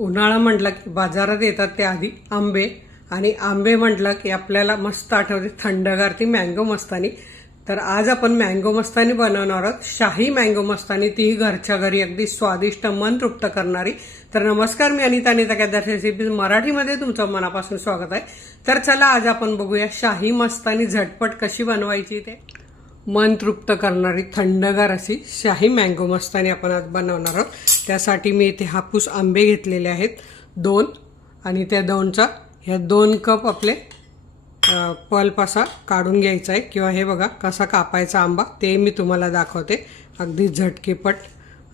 उन्हाळा म्हटलं की बाजारात येतात ते आधी आंबे आणि आंबे म्हटलं की आपल्याला मस्त आठवते थंडगार ती मँगो मस्तानी। तर आज आपण मँगो मस्तानी बनवणार आहोत, शाही मँगो मस्तानी, तीही घरच्या घरी अगदी स्वादिष्ट मन तृप्त करणारी। तर नमस्कार, मी अनिता केदार रेसिपीज मराठीमध्ये तुमचं मनापासून स्वागत आहे। तर चला आज आपण बघूया शाही मस्तानी झटपट कशी बनवायची ते। मन तृप्त करणारी थंडगार अशी शाही मँगो मस्तानी आपण आज बनवणार आहोत। त्यासाठी मी इथे हापूस आंबे घेतलेले आहेत 2 आणि त्या 2चा ह्या 2 कप आपले पल्प असा काढून घ्यायचा आहे, किंवा हे बघा कसा कापायचा आंबा ते मी तुम्हाला दाखवते। अगदी झटकेपट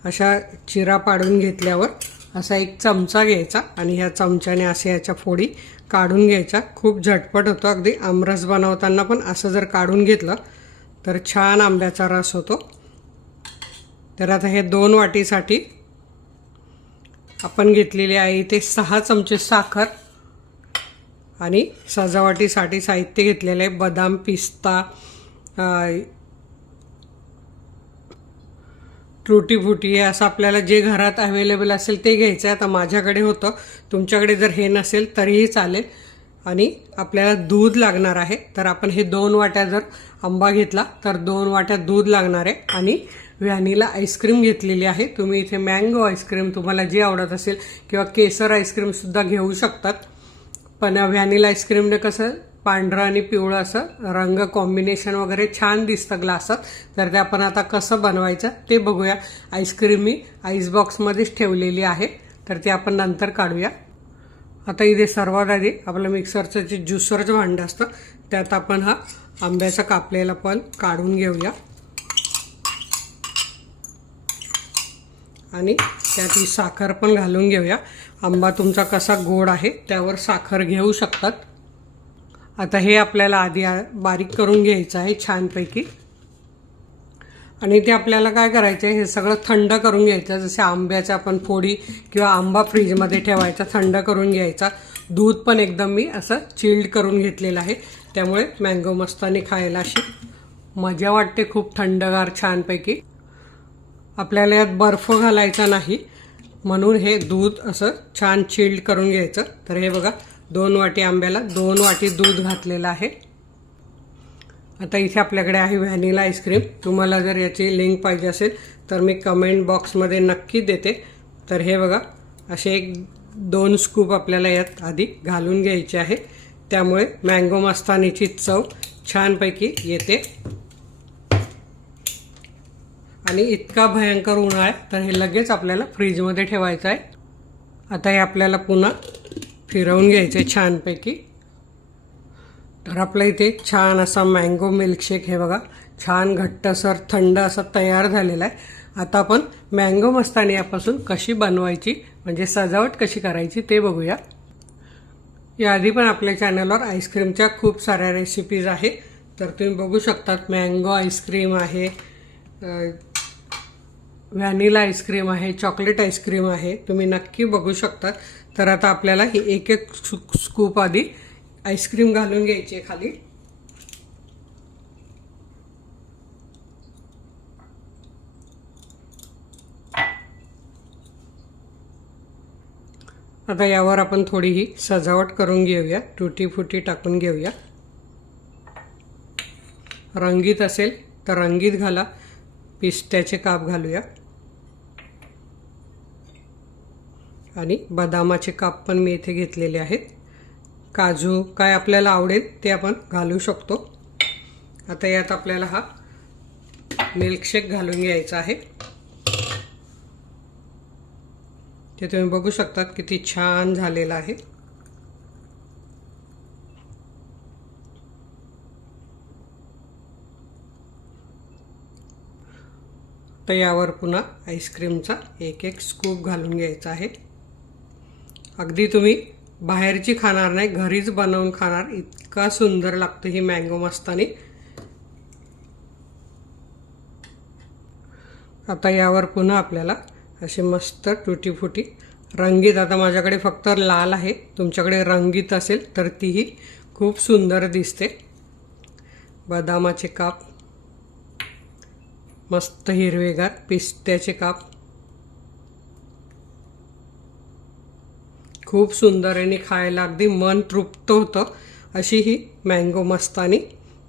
अशा चिरा पाडून घेतल्यावर असा एक चमचा घ्यायचा आणि ह्या चमच्याने असे याच्या फोडी काढून घ्यायच्या। खूप झटपट होतो, अगदी आमरस बनवताना पण असं जर काढून घेतलं तर छान आंब्याचा रस होतो। तर आता हे 2 वाटीसाठी आपण घेतलेले आहे इथे 6 चमचे साखर आणि सजावटीसाठी साहित्य घेतलेले आहे बदाम, पिस्ता, ट्रुटी फ्रुटी, हे असं आपल्याला जे घरात अवेलेबल असेल ते घ्यायचं आहे। आता माझ्याकडे होतं, तुमच्याकडे जर हे नसेल तरीही चालेल। आणि आपल्याला दूध लागणार आहे, तर आपण हे 2 वाट्या जर आंबा घेतला तर 2 वाट्या दूध लागणार आहे। आणि व्हॅनिला आईस्क्रीम घेतलेली आहे, तुम्ही इथे मँगो आईस्क्रीम तुम्हाला जे आवडत असेल किंवा केसर आईस्क्रीमसुद्धा घेऊ शकतात। पण व्हॅनिला आईस्क्रीमने कसं पांढरं आणि पिवळं असं रंग कॉम्बिनेशन वगैरे छान दिसतं ग्लासात। तर ते आपण आता कसं बनवायचं ते बघूया। आईस्क्रीम मी आईस बॉक्समध्येच ठेवलेली आहे, तर ते आपण नंतर काढूया। आता इथे सर्वात आधी आपलं मिक्सरचं जे ज्युसरचं भांडं असतं त्यात आपण हा आंब्याचा कापलेला पण काढून घेऊया आणि त्यात ही साखर पण घालून घेऊया। आंबा तुमचा कसा गोड आहे त्यावर साखर घेऊ शकतात। आता हे आपल्याला आधी बारीक करून घ्यायचं आहे छानपैकी। आणि ते आपल्याला काय करायचं आहे, हे सगळं थंड करून घ्यायचं। जसे आंब्याच्या आपण फोडी किंवा आंबा फ्रीजमध्ये ठेवायचा, थंड करून घ्यायचा। दूध पण एकदम मी असं चिल्ड करून घेतलेलं आहे, त्यामुळे मँगो मस्तानी खायला अशी मजा वाटते, खूप थंडगार छानपैकी। आपल्याला यात बर्फ घालायचा नाही, म्हणून हे दूध असं छान चिल्ड करून घ्यायचं। तर हे बघा 2 वाटी आंब्याला 2 वाटी दूध घातलेलं आहे। आता इथे आपल्याकडे आहे व्हॅनिला आईस्क्रीम। तुम्हाला जर याची लिंक पाहिजे असेल तर मी कमेंट बॉक्समध्ये नक्की देते। तर हे बघा असे 1-2 स्कूप आपल्याला यात आधी घालून घ्यायचे आहे, त्यामुळे मँगो मस्तानीची चव छानपैकी येते। आणि इतका भयंकर उन्हाळा आहे तर हे लगेच आपल्याला फ्रीजमध्ये ठेवायचं आहे। आता हे आपल्याला पुन्हा फिरवून घ्यायचं आहे छानपैकी। तर आपल्या इथे छान असा मँगो मिल्कशेक हे बघा छान घट्टसर थंड असा तयार झालेला आहे। आता आपण मँगो मस्तानी यापासून कशी बनवायची, म्हणजे सजावट कशी करायची ते बघूया। याआधी पण आपल्या चॅनलवर आईस्क्रीमच्या खूप साऱ्या रेसिपीज आहे, तर तुम्ही बघू शकतात। मँगो आईस्क्रीम आहे, व्हॅनिला आईस्क्रीम आहे, चॉकलेट आईस्क्रीम आहे, तुम्ही नक्की बघू शकतात। तर आता आपल्याला ही एक स्कूप आधी आईस्क्रीम घालून घ्यायची आहे खाली। आता यावर आपण थोडी ही सजावट करून घेऊया, टुटी फुटी टाकून घेऊया। रंगीत असेल तर रंगीत घाला, पिस्त्याचे काप घालूया आणि बदामाचे काप पण मी इथे घेतलेले आहेत। काजू काय आपल्याला आवडेल ते आपण घालू शकतो। आता यात आपल्याला हा मिल्कशेक घालून घ्यायचा आहे। ते तुम्ही बघू शकतात किती छान झालेला आहे। तर यावर पुन्हा आईस्क्रीमचा एक स्कूप घालून घ्यायचा आहे। अगदी तुम्ही बाहेरची खाणार नाही, घरीच बनवून खाणार, इतका सुंदर लागतं ही मँगो मस्तानी। आता यावर पुन्हा आपल्याला असे मस्त टुटी फुटी रंगीत, आता माझ्याकडे फक्त लाल आहे, तुमच्याकडे रंगीत असेल तर तीही खूप सुंदर दिसते। बदामाचे काप, मस्त हिरवेगार पिस्त्याचे काप, खूप सुंदर आणि खायला अगदी मन तृप्त होतं अशी ही मँगो मस्तानी.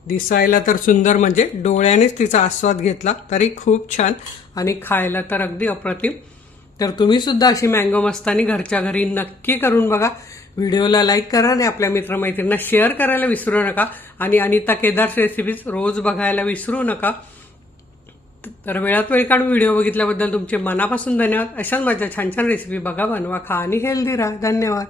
दिसायला तर सुंदर, म्हणजे डोळ्यानेच तिचा आस्वाद घेतला तरी खूप छान, आणि खायला तर अगदी अप्रतिम. तर तुम्ही सुद्धा अशी मँगो मस्तानी घरच्या घरी नक्की करून बघा. व्हिडिओला लाईक करा आणि आपल्या मित्रमैत्रिणींना शेअर करायला विसरू नका. आणि अनिता केदार रेसिपीज रोज बघायला विसरू नका. तर वेळात वेळ काढून व्हिडिओ बघितल्याबद्दल तुमचे मनापासून धन्यवाद. अशाच माझ्या छान छान रेसिपी बघा, बनवा, खा आणि हेल्दी राहा. धन्यवाद.